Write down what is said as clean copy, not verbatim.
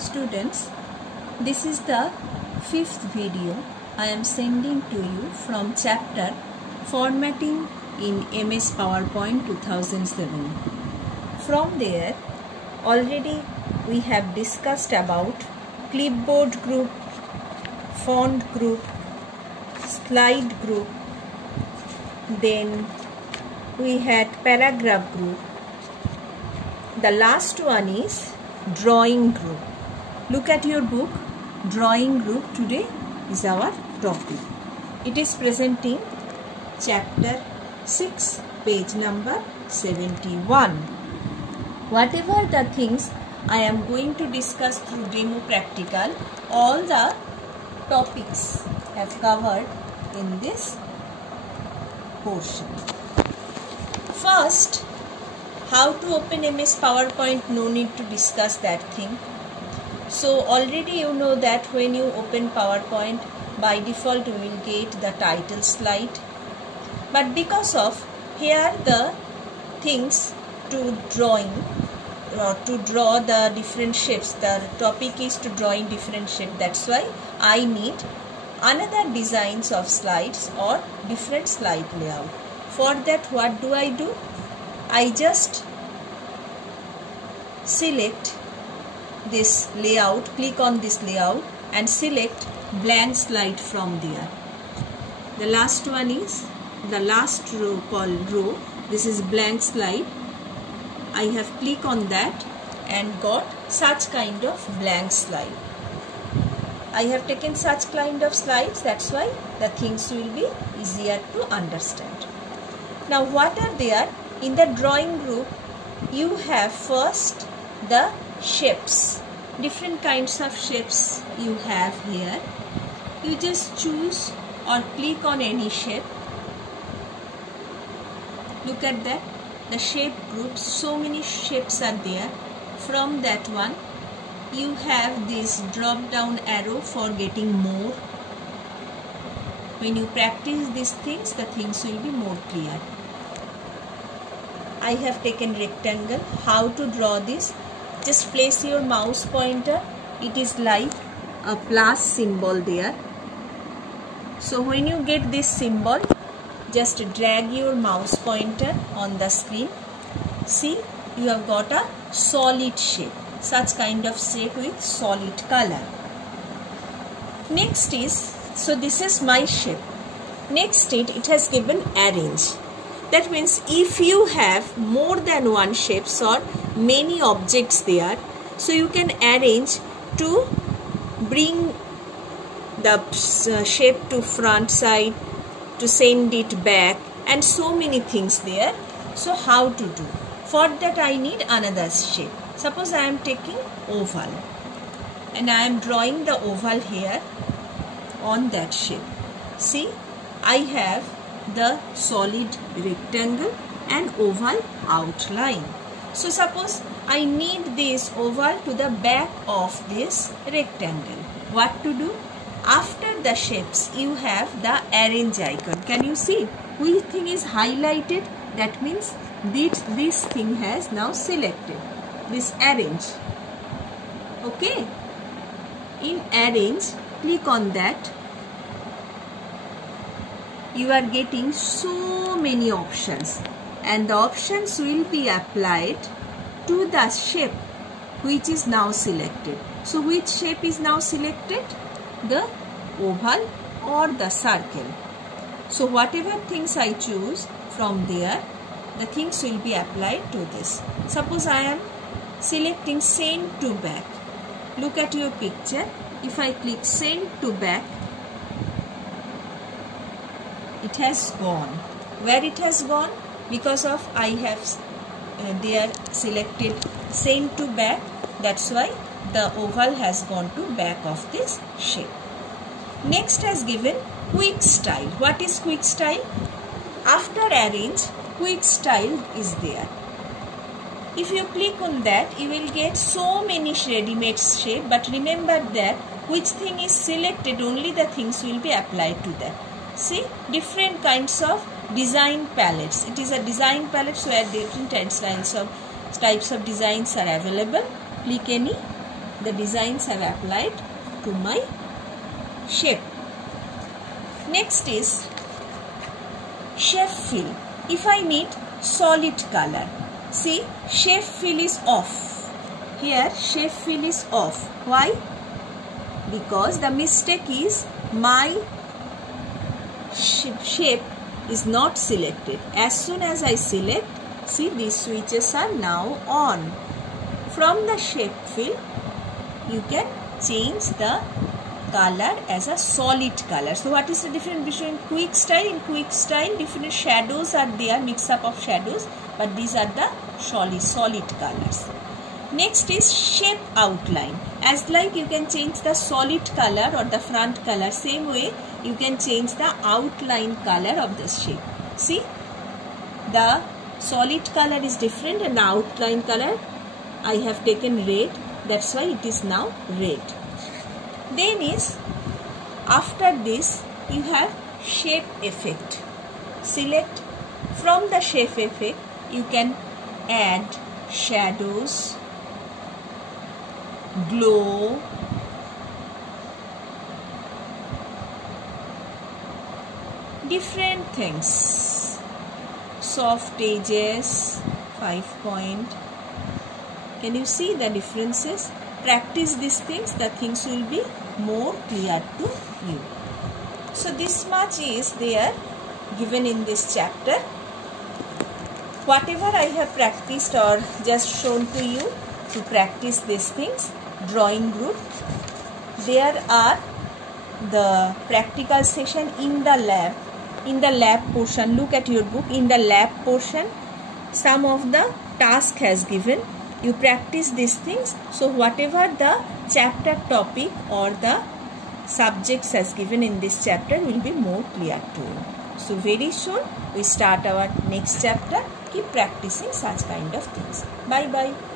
Students, this is the 5th video I am sending to you from chapter Formatting in MS PowerPoint 2007. From there, already we have discussed about clipboard group, font group, slide group, then we had paragraph group. The last one is drawing group. Look at your book. Drawing group today is our topic. It is presenting chapter 6, page number 71. Whatever the things I am going to discuss through demo practical, all the topics have covered in this portion. First, how to open MS PowerPoint, no need to discuss that thing. So already you know that when you open PowerPoint, by default you will get the title slide. But because of here the things to drawing, to draw the different shapes, the topic is to drawing different shape. That's why I need another designs of slides or different slide layout. For that, what do? I just select this layout, click on this layout and select blank slide from there. The last one is the last row called row. This is blank slide. I have clicked on that and got such kind of blank slide. I have taken such kind of slides, that's why the things will be easier to understand. Now what are there? In the drawing group, you have first the shapes. Different kinds of shapes you have here. You just choose or click on any shape. Look at that. The shape groups, so many shapes are there. From that one, you have this drop down arrow for getting more. When you practice these things, the things will be more clear. I have taken rectangle. How to draw this? Just place your mouse pointer. It is like a plus symbol there. So when you get this symbol, just drag your mouse pointer on the screen. See, you have got a solid shape. Such kind of shape with solid color. Next is, so this is my shape. Next it has given arrange. That means if you have more than one shapes or many objects there, so you can arrange to bring the shape to front side, to send it back, and so many things there. So how to do? For that I need another shape. Suppose I am taking oval and I am drawing the oval here on that shape. See, I have the solid rectangle and oval outline. So suppose I need this oval to the back of this rectangle. What to do? After the shapes, you have the arrange icon. Can you see? Which thing is highlighted? That means this thing has now selected. This arrange. Okay. In arrange, click on that. You are getting so many options, and the options will be applied to the shape which is now selected. So which shape is now selected? The oval or the circle. So whatever things I choose from there, the things will be applied to this. Suppose I am selecting send to back. Look at your picture. If I click send to back, it has gone. Where it has gone? Because of I have there selected send to back. That's why the oval has gone to back of this shape. Next has given quick style. What is quick style? After arrange, quick style is there. If you click on that, you will get so many ready-made shape. But remember that which thing is selected, only the things will be applied to that. See, different kinds of design palettes. It is a design palette, so where different types of designs are available. Click any the designs I have applied to my shape. Next is shape fill. If I need solid color, see, shape fill is off. Here shape fill is off. Why? Because the mistake is my shape is not selected. As soon as I select, see, these switches are now on. From the shape fill, you can change the color as a solid color. So what is the difference between quick style? In quick style, different shadows are there, mix up of shadows, but these are the solid colors. Next is shape outline. As like you can change the solid color or the front color, same way you can change the outline color of the shape. See, the solid color is different and the outline color I have taken red, that's why it is now red. Then is, after this you have shape effect. Select from the shape effect, you can add shadows, glow, different things, soft edges, 5 point. Can you see the differences? Practice these things, the things will be more clear to you. So this much is there given in this chapter. Whatever I have practiced or just shown to you to practice these things, drawing group, there are the practical session in the lab. In the lab portion, look at your book. In the lab portion, some of the task has given. You practice these things. So whatever the chapter topic or the subjects as given in this chapter will be more clear to you. So very soon we start our next chapter. Keep practicing such kind of things. Bye bye.